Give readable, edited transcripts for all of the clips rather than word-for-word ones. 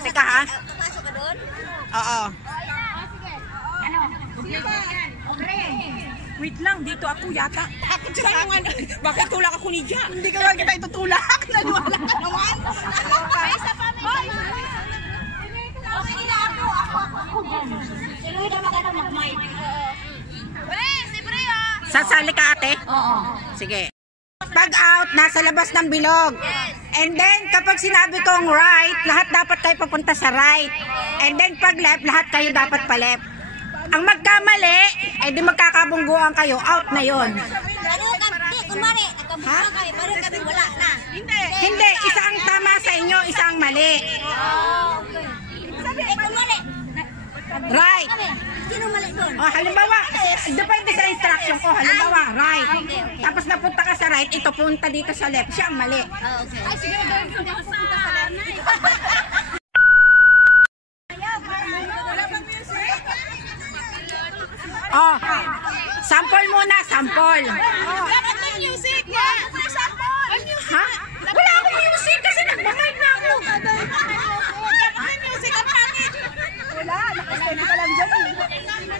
Teka ha. Papasok ka doon? Oo. Ano? Wait lang, dito ako yata. Bakit tulak ako ni Jack? Hindi ka lang kita itutulak. Naniwala ka naman. May isa pa, may isa pa. Okay na ako. Sino na maganda mag-mic? Libre ah. Sasali ka ate? Oo. Sige. Pag out, nasa labas ng bilog. Yes. And then, kapag sinabi kong right, lahat dapat kayo papunta sa right. And then, pag left, lahat kayo dapat pa left. Ang magkamali, eh di magkakabungguan kayo. Out na yon. Ano kami? Kumari, nagkamukha kayo. Pero kami wala na. Hindi, isa ang tama sa inyo, isa ang mali. Okay. Kumari. Right. Sino mali doon? O, halimbawa, depende sa instruction ko. Halimbawa, right. Tapos napunta ka sa right, ito punta dito sa left. Siya ang mali. Okay. Ay, sige na gawin ko dito sa left. Oh, sample muna, sample. Dapat may music. Ha? Wala akong music kasi nagmamay na ako. Dapat may music. Ang pangit. Wala, nakasteady ka lang dyan eh.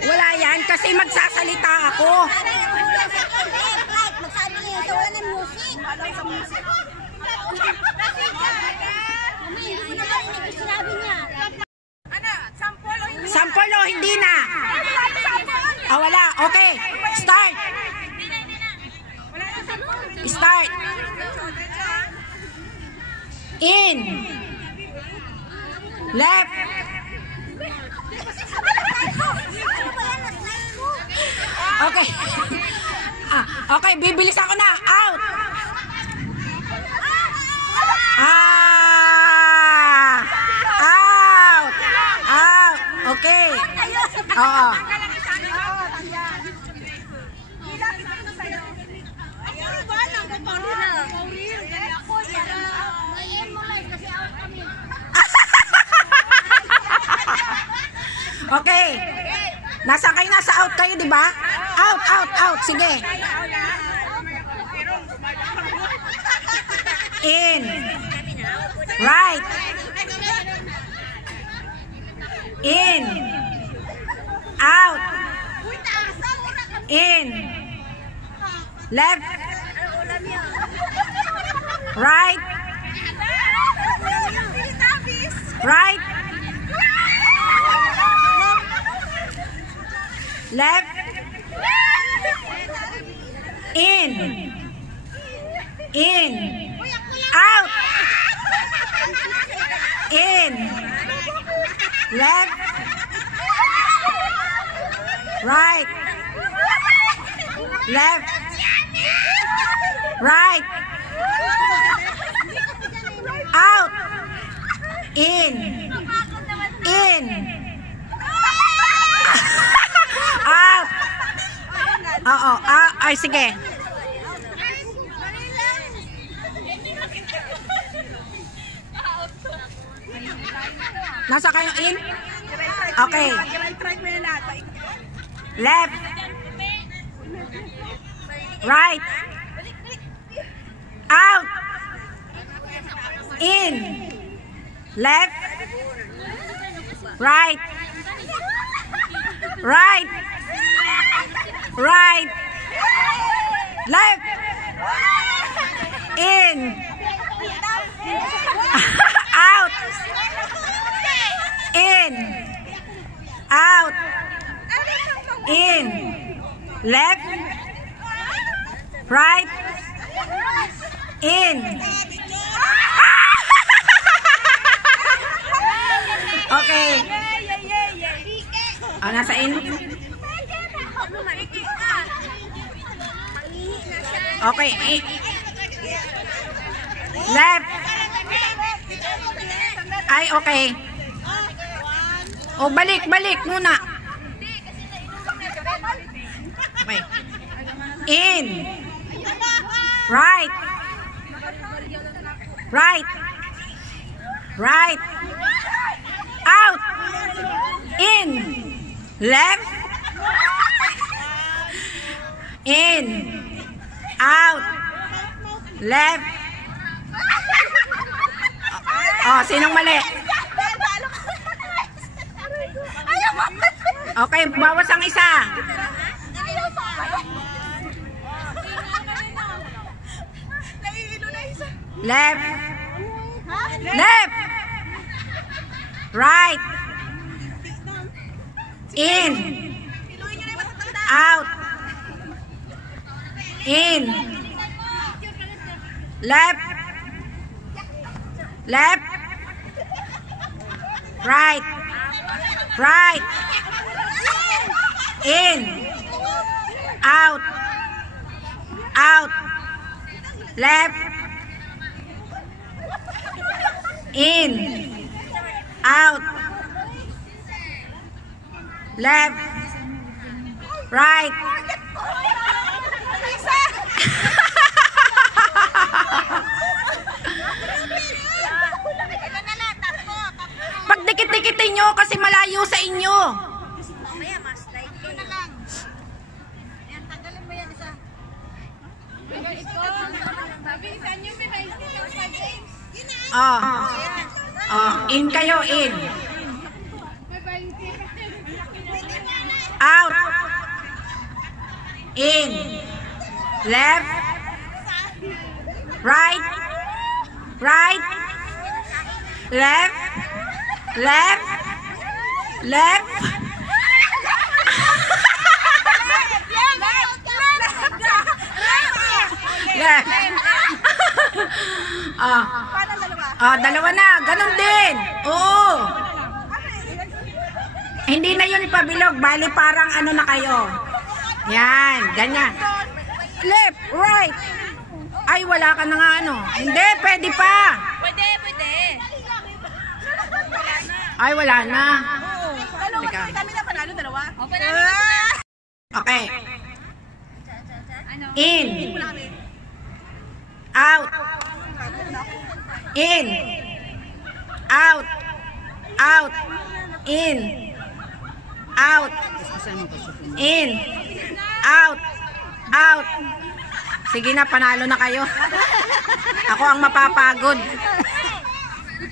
Wala yan kasi magsasalita ako. Magsabi niya, ito wala ng music. Mami, hindi ko na marinig yung sinabi niya. Sample o hindi na? Ah, wala. Okay. Start. Start. In. Left. Okay. Okay, bibilis ako na. Out. Out. Out. Okay. Oo. Okay. Nasa kayo, nasa out kayo, di ba? Out, out, out. Sige. In. Right. In. Out. In. Left. Right. Right. Left. In. In. Out. In. Left. Right. Left. Right. Out. In. In. Out. Oo. Ay, sige. Nasa kayo in? Okay. Left. Right. Out. In. Left. Right. Right. Right. Left. In. Out. In. Out. In. Left. Right. In. Okay. Nasa in. Okay. Left. Ay, okay. O, balik muna. Okay. In. Right. Right. Right. Out. In. Left. In. Out. Left. Oh, sinong mali? Okay, bawas ang isa. Left. Left. Right. In. Out. In. Left. Left. Right. Right. In. Out. Out. Left. In. Out. Left. Right. Pagdikit-dikitin nyo kasi malayo sa inyo. Mamaya, mas like ko na lang. Ayan, tanggalin mo yan isa. Bilisan nyo, may James. Oh. Oh, in kayo, in. Out. In. Left. Right. Right. Left. Left. Left. Left. Ah. Ah, dalawa na. Ganon din. Oo. Hindi na yun ipabilog. Bali parang ano na kayo. Yan. Ganyan. Left. Right. Ay, wala ka na nga ano. Hindi. Pwede pa. Pwede, pwede. Ay, wala na. Dalawa Teka. kami na panalo, dalawa. O, panalo na sila. Okay. Ano? In. Out. In. Out. Out. In. Out. In. Out. Out. Sige na, panalo na kayo. Ako ang mapapagod.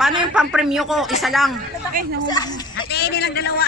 Paano yung pang-premyo ko? Isa lang. Ate, hindi lang dalawa.